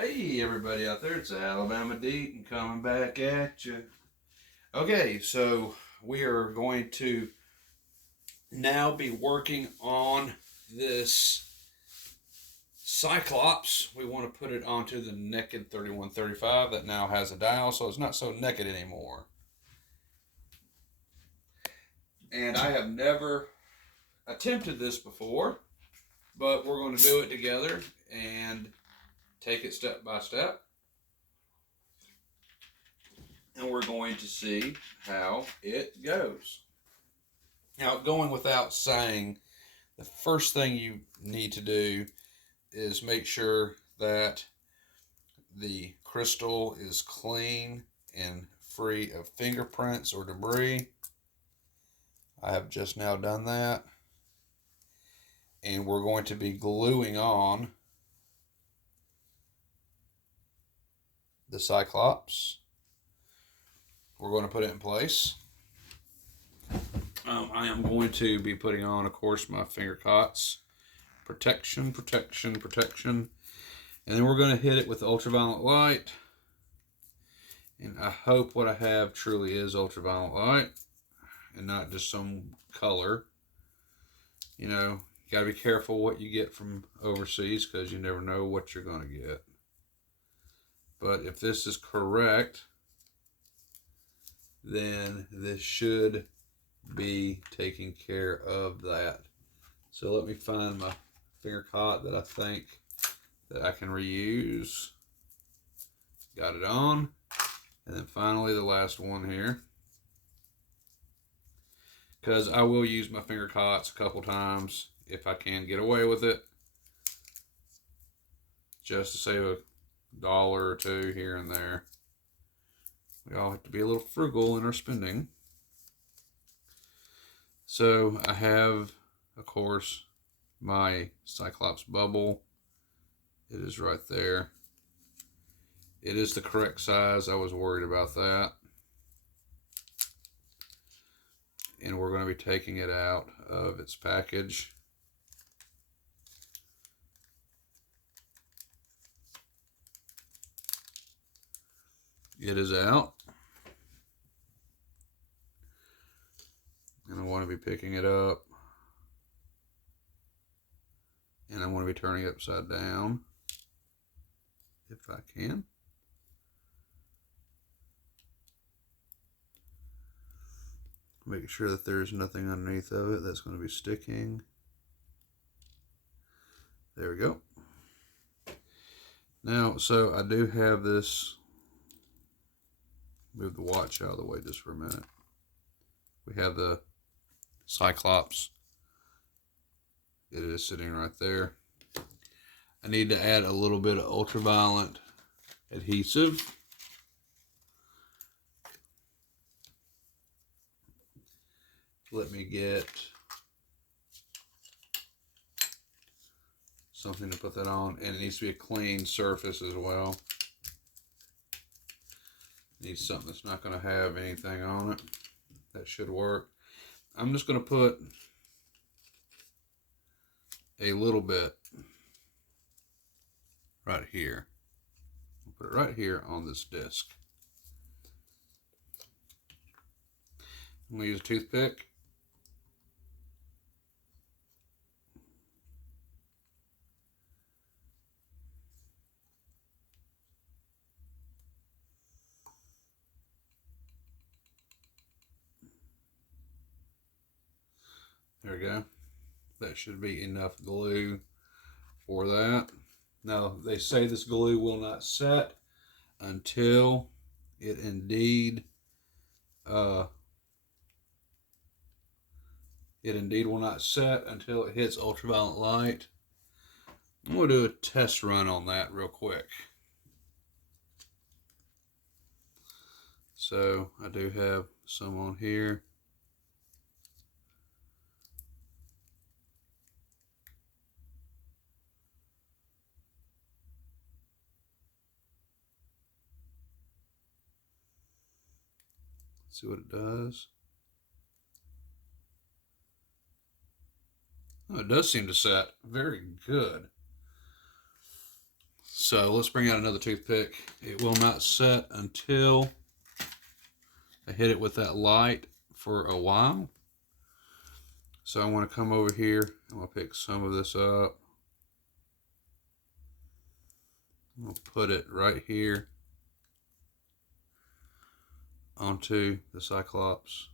Hey everybody out there, it's Alabama Deaton coming back at you. Okay, so we are going to now be working on this cyclops. We want to put it onto the naked 3135 that now has a dial, so it's not so naked anymore. And I have never attempted this before, but we're going to do it together and take it step by step. And we're going to see how it goes. Now, going without saying, the first thing you need to do is make sure that the crystal is clean and free of fingerprints or debris. I have just now done that. And we're going to be gluing on the cyclops. We're going to put it in place. I am going to be putting on, of course, my finger cots. Protection. And then we're going to hit it with ultraviolet light. And I hope what I have truly is ultraviolet light and not just some color. You know, you got to be careful what you get from overseas because you never know what you're going to get. But if this is correct, then this should be taking care of that. So let me find my finger cot that I think that I can reuse. Got it on. And then finally the last one here. Because I will use my finger cots a couple times if I can get away with it. Just to save $1 or $2 here and there. We all have to be a little frugal in our spending. So I have, of course, my cyclops bubble. It is right there. It is the correct size. I was worried about that. And we're going to be taking it out of its package. It is out. And I want to be picking it up. And I want to be turning it upside down, if I can. Make sure that there's nothing underneath of it that's going to be sticking. There we go. Now, so I do have this. Move the watch out of the way just for a minute. We have the cyclops. It is sitting right there. I need to add a little bit of ultraviolet adhesive. Let me get something to put that on, and it needs to be a clean surface as well. Needs something that's not going to have anything on it. That should work. I'm just going to put a little bit right here. I'll put it right here on this disc. I'm going to use a toothpick. There we go. That should be enough glue for that. Now, they say this glue will not set until it indeed will not set until it hits ultraviolet light. I'm going to do a test run on that real quick. So I do have some on here. See what it does. Oh, it does seem to set very good. So let's bring out another toothpick. It will not set until I hit it with that light for a while. So I want to come over here. I'm going to pick some of this up. I'm going to put it right here onto the cyclops.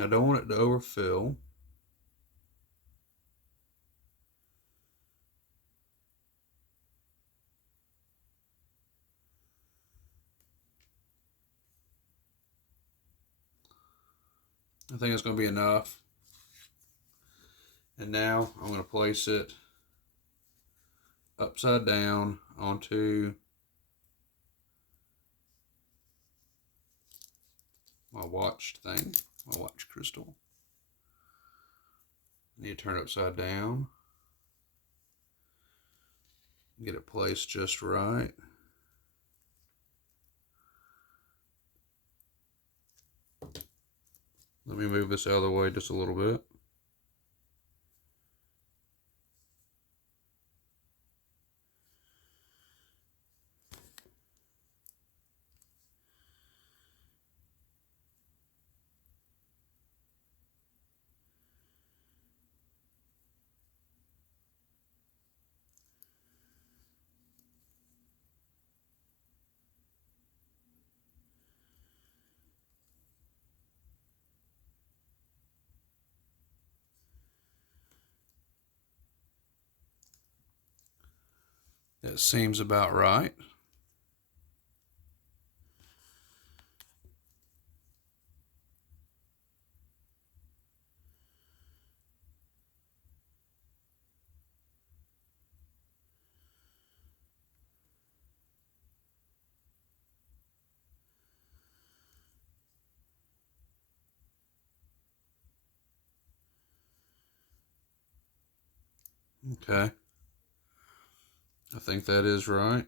I don't want it to overfill. I think it's going to be enough. And now I'm going to place it upside down onto my watch thing, my watch crystal. I need to turn it upside down. Get it placed just right. Let me move this out of the way just a little bit. That seems about right. Okay. I think that is right.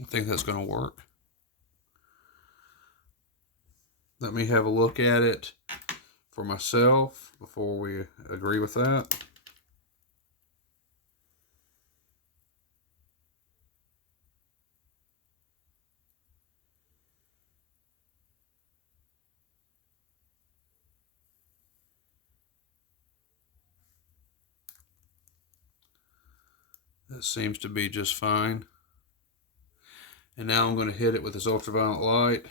I think that's going to work. Let me have a look at it for myself before we agree with that. That seems to be just fine. And now I'm going to hit it with this ultraviolet light.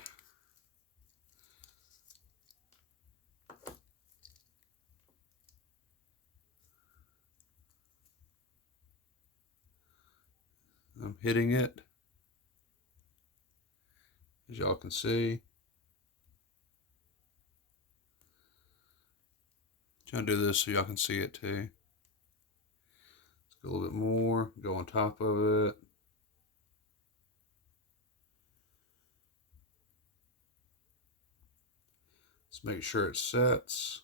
I'm hitting it, as y'all can see. Trying to do this so y'all can see it too. Let's go a little bit more, go on top of it. Let's make sure it sets.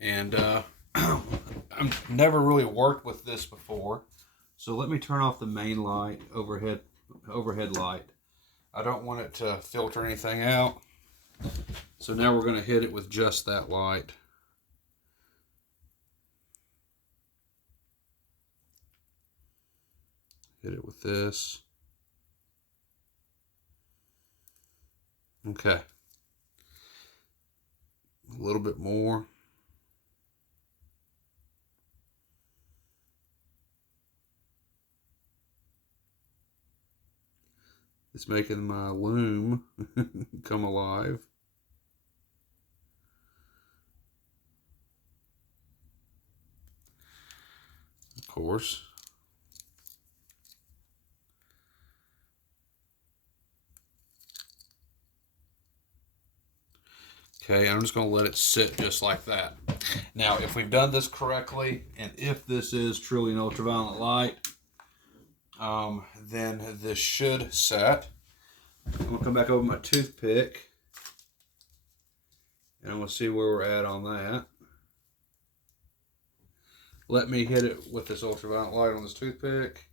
And I've never really worked with this before. So let me turn off the main light, overhead light. I don't want it to filter anything out. So now we're going to hit it with just that light. hit it with this. Okay. A little bit more. It's making my loom come alive. Of course. Okay, I'm just going to let it sit just like that. Now, if we've done this correctly, and if this is truly an ultraviolet light, then this should set. I'm going to come back over my toothpick, and I'm going to see where we're at on that. Let me hit it with this ultraviolet light on this toothpick.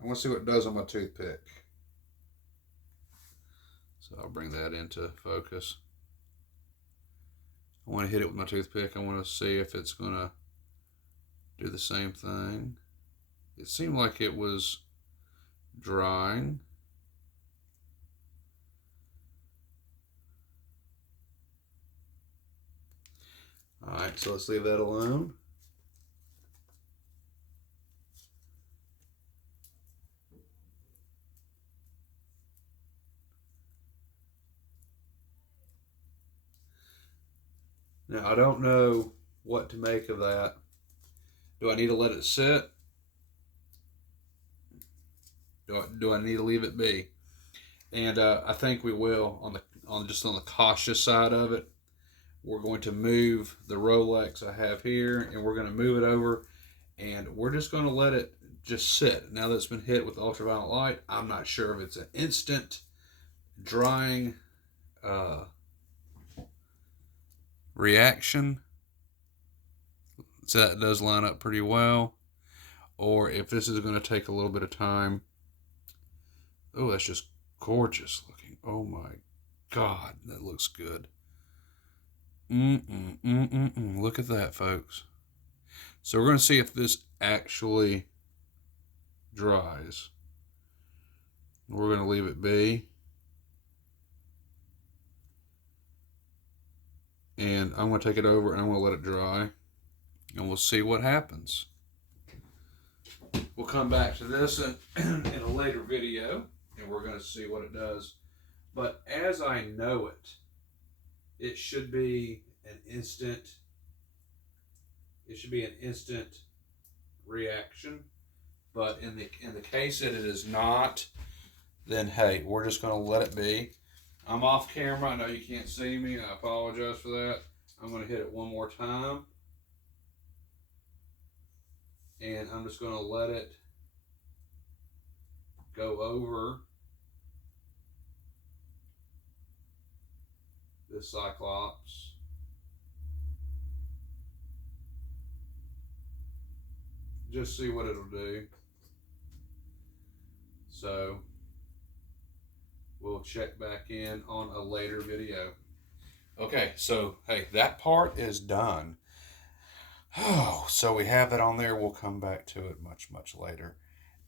I want to see what it does on my toothpick. So I'll bring that into focus. I want to hit it with my toothpick. I want to see if it's going to do the same thing. It seemed like it was drying. Alright, so let's leave that alone. Now, I don't know what to make of that. Do I need to let it sit? Do I need to leave it be? And I think we will on the cautious side of it. We're going to move the Rolex I have here, and we're going to move it over, and we're just going to let it just sit. Now that it's been hit with ultraviolet light, I'm not sure if it's an instant drying reaction. So that does line up pretty well. Or if this is going to take a little bit of time. Oh, that's just gorgeous looking. Oh my God, that looks good. Look at that, folks. So we're going to see if this actually dries. We're going to leave it be. And I'm going to take it over and I'm going to let it dry. And we'll see what happens. We'll come back to this in a later video, and we're going to see what it does. But as I know it, it should be an instant. It should be an instant reaction. But in the case that it is not, then hey, we're just going to let it be. I'm off camera. I know you can't see me. I apologize for that. I'm going to hit it one more time. And I'm just going to let it go over this cyclops. Just see what it'll do. So we'll check back in on a later video. Okay, so hey, that part is done. Oh, so we have that on there. We'll come back to it much, much later,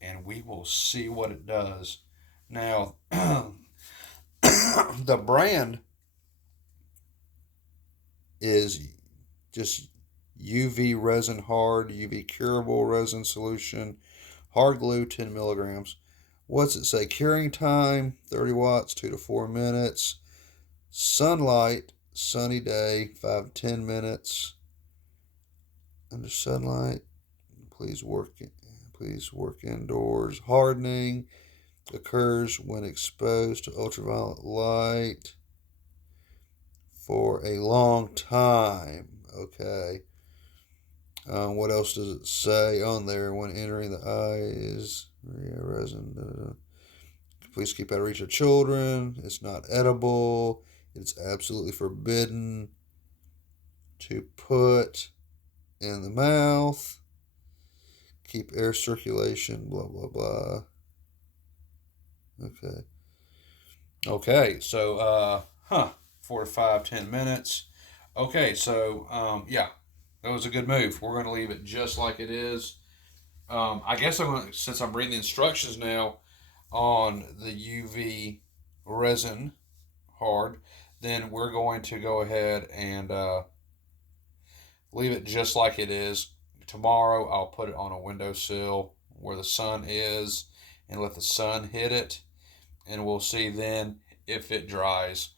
and we will see what it does. Now, the brand is just UV resin hard, UV curable resin solution, hard glue 10 milligrams. What's it say? Curing time 30 watts, 2 to 4 minutes. Sunlight, sunny day, 5 to 10 minutes. Under sunlight, please work indoors. Hardening occurs when exposed to ultraviolet light for a long time. Okay. What else does it say on there? When entering the eyes, resin. Please keep out of reach of children. It's not edible. It's absolutely forbidden to put in the mouth. Keep air circulation. Blah blah blah. Okay. So 4 to 5, 10 minutes. Okay, so yeah, that was a good move. We're going to leave it just like it is. I guess I'm going to, since I'm reading the instructions now on the UV resin hard, then we're going to go ahead and leave it just like it is. Tomorrow I'll put it on a windowsill where the sun is and let the sun hit it, and we'll see then if it dries.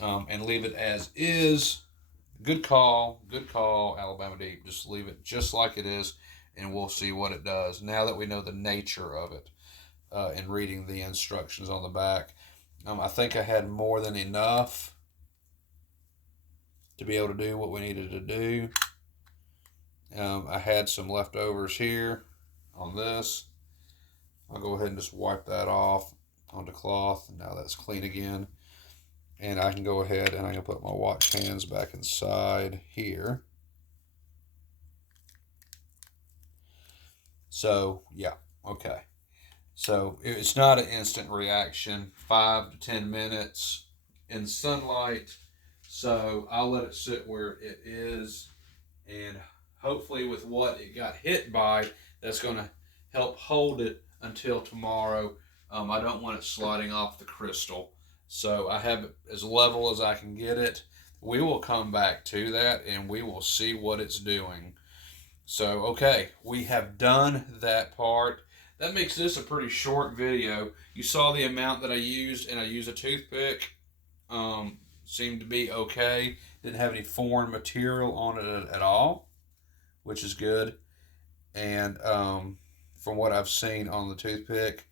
And leave it as is. Good call, Alabama Deep. Just leave it just like it is, and we'll see what it does. Now that we know the nature of it, and reading the instructions on the back, I think I had more than enough to be able to do what we needed to do. I had some leftovers here on this. I'll go ahead and just wipe that off onto cloth. Now that's clean again. And I can go ahead and I can put my watch hands back inside here. So, yeah, okay. So it's not an instant reaction, 5 to 10 minutes in sunlight. So I'll let it sit where it is, and hopefully with what it got hit by, that's going to help hold it until tomorrow. I don't want it sliding off the crystal. So I have it as level as I can get it. We will come back to that and we will see what it's doing. So, okay, we have done that part. That makes this a pretty short video. You saw the amount that I used, and I used a toothpick. Seemed to be okay. Didn't have any foreign material on it at all, which is good. And from what I've seen on the toothpick,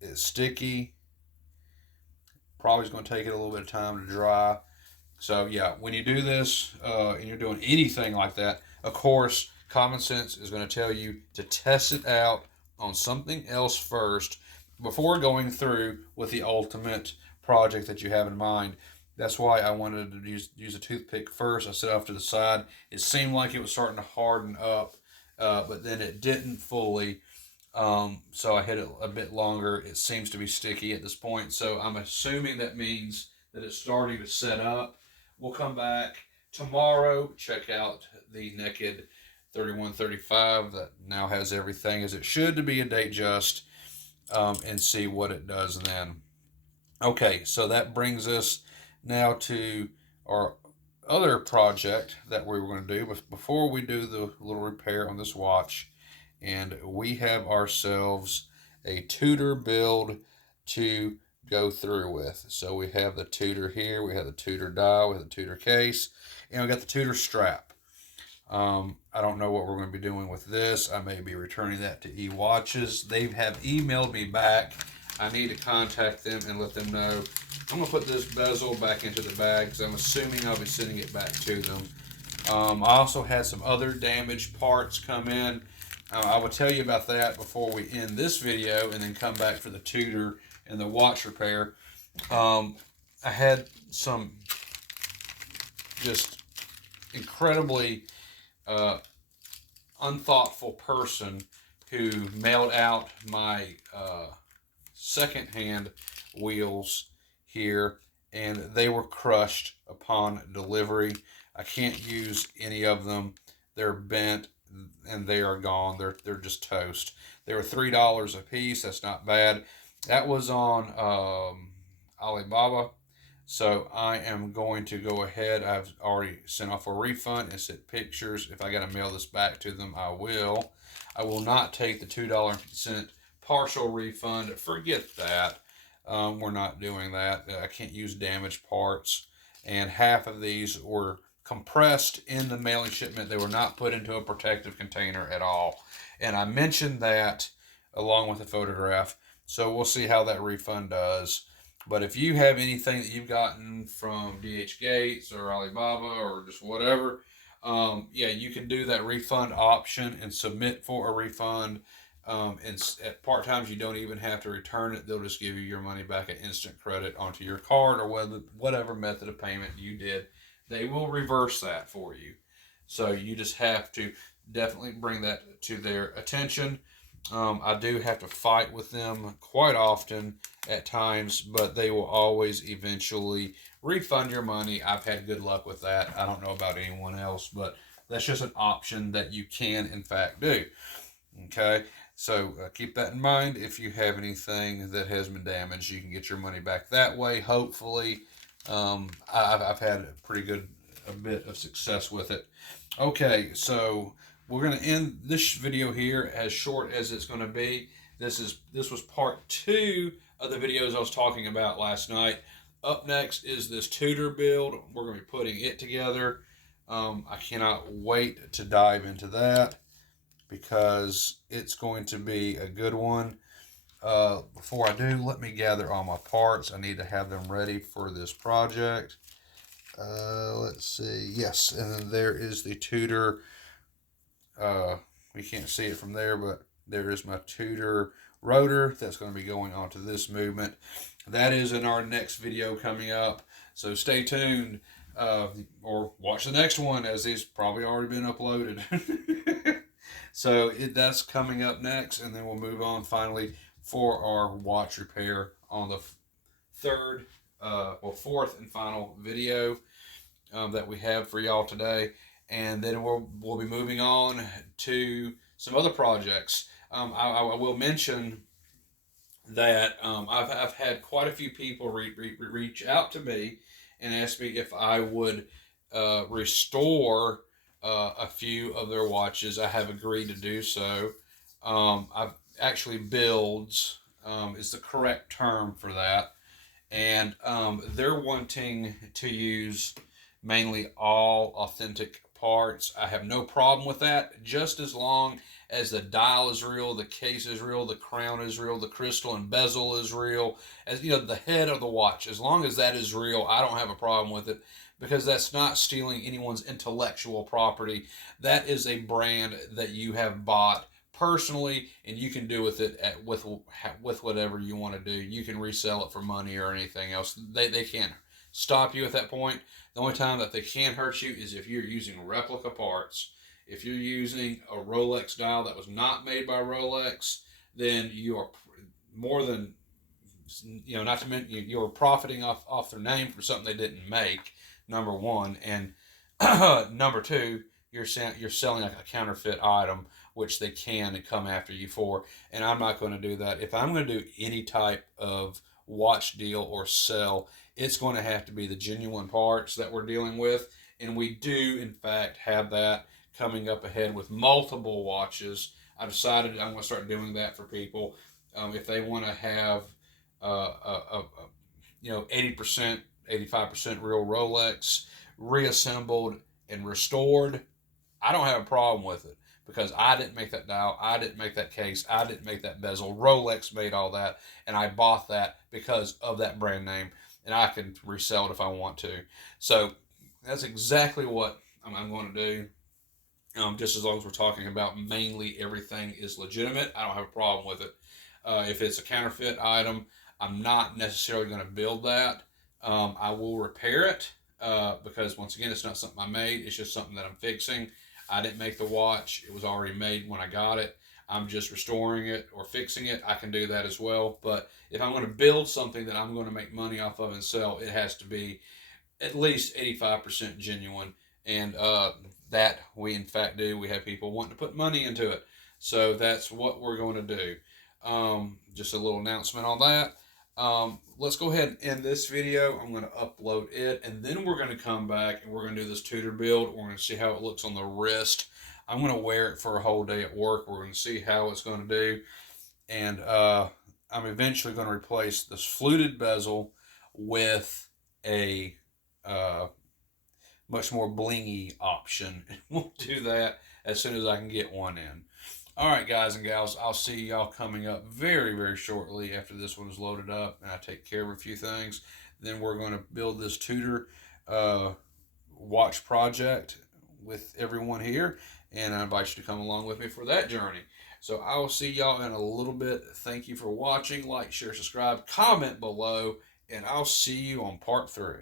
it's sticky. Probably is going to take it a little bit of time to dry. So yeah, when you do this and you're doing anything like that, of course, common sense is going to tell you to test it out on something else first before going through with the ultimate project that you have in mind. That's why I wanted to use a toothpick first. I set it off to the side. It seemed like it was starting to harden up, but then it didn't fully. So I hit it a bit longer. It seems to be sticky at this point. So I'm assuming that means that it's starting to set up. We'll come back tomorrow, check out the Naked 3135 that now has everything as it should to be a Datejust, and see what it does then. Okay, so that brings us now to our other project that we were going to do. But before we do the little repair on this watch, and we have ourselves a Tudor build to go through with. So we have the Tudor here, we have the Tudor dial, we have the Tudor case, and we got the Tudor strap. I don't know what we're going to be doing with this. I may be returning that to eWatches. They have emailed me back. I need to contact them and let them know. I'm going to put this bezel back into the bag because I'm assuming I'll be sending it back to them. I also had some other damaged parts come in. I will tell you about that before we end this video and then come back for the Tudor and the watch repair. I had some just incredibly unthoughtful person who mailed out my second-hand wheels here, and they were crushed upon delivery. I can't use any of them. They're bent and they are gone. They're just toast. They were $3 a piece. That's not bad. That was on Alibaba. So I am going to go ahead. I've already sent off a refund and sent pictures. If I got to mail this back to them, I will. I will not take the $2.50 partial refund. Forget that. We're not doing that. I can't use damaged parts. And half of these were compressed in the mailing shipment. They were not put into a protective container at all. And I mentioned that along with the photograph. So we'll see how that refund does. But if you have anything that you've gotten from DH Gates or Alibaba or just whatever, yeah, you can do that refund option and submit for a refund. And at part times, you don't even have to return it. They'll just give you your money back at instant credit onto your card or whatever method of payment you did. They will reverse that for you. So you just have to definitely bring that to their attention. I do have to fight with them quite often, at times, but they will always eventually refund your money. I've had good luck with that. I don't know about anyone else, but that's just an option that you can, in fact, do. Okay, so keep that in mind. If you have anything that has been damaged, you can get your money back that way. Hopefully, I've had a bit of success with it. Okay, so we're going to end this video here as short as it's going to be. This was part 2 of the videos I was talking about last night. Up next is this tutor build. We're going to be putting it together. I cannot wait to dive into that because it's going to be a good one. Before I do, let me gather all my parts. I need to have them ready for this project. Let's see. Yes, and then there is the tutor. We can't see it from there, but there is my tutor rotor that's going to be going onto this movement. That is in our next video coming up. So stay tuned, or watch the next one, as these probably already been uploaded. So that's coming up next, and then we'll move on finally for our watch repair on the fourth and final video that we have for y'all today. And then we'll be moving on to some other projects. I will mention that I've had quite a few people reach out to me and ask me if I would restore a few of their watches. I have agreed to do so. I've actually builds is the correct term for that, and they're wanting to use mainly all authentic parts. I have no problem with that, just as long as the dial is real, the case is real, the crown is real, the crystal and bezel is real, as you know, the head of the watch. As long as that is real, I don't have a problem with it, because that's not stealing anyone's intellectual property. That is a brand that you have bought personally, and you can do with it with whatever you want to do. You can resell it for money or anything else. They can't stop you at that point. The only time that they can hurt you is if you're using replica parts. If you're using a Rolex dial that was not made by Rolex, then you are more than, not to mention you're profiting off their name for something they didn't make, number one. And number two, you're selling like a counterfeit item, which they can come after you for. And I'm not going to do that. If I'm going to do any type of watch deal or sell, it's going to have to be the genuine parts that we're dealing with. And we do, in fact, have that coming up ahead with multiple watches. I decided I'm going to start doing that for people. If they want to have 80%, 85% real Rolex reassembled and restored, I don't have a problem with it, because I didn't make that dial, I didn't make that case, I didn't make that bezel. Rolex made all that, and I bought that because of that brand name, and I can resell it if I want to. So that's exactly what I'm going to do. Just as long as we're talking about mainly everything is legitimate, I don't have a problem with it. If it's a counterfeit item, I'm not necessarily going to build that. I will repair it, because once again, it's not something I made. It's just something that I'm fixing. I didn't make the watch. It was already made when I got it. I'm just restoring it or fixing it. I can do that as well. But if I'm going to build something that I'm going to make money off of and sell, it has to be at least 85% genuine. And that we in fact do. We have people wanting to put money into it. So that's what we're going to do. Just a little announcement on that. Let's go ahead and end this video. I'm going to upload it, and then we're going to come back and we're going to do this tutor build. We're going to see how it looks on the wrist. I'm going to wear it for a whole day at work. We're going to see how it's going to do. And I'm eventually going to replace this fluted bezel with a much more blingy option. We'll do that as soon as I can get one in. All right, guys and gals, I'll see y'all coming up very, very shortly after this one is loaded up and I take care of a few things. Then we're going to build this tutor watch project with everyone here, and I invite you to come along with me for that journey. So I will see y'all in a little bit. Thank you for watching. Like, share, subscribe, comment below, and I'll see you on part 3.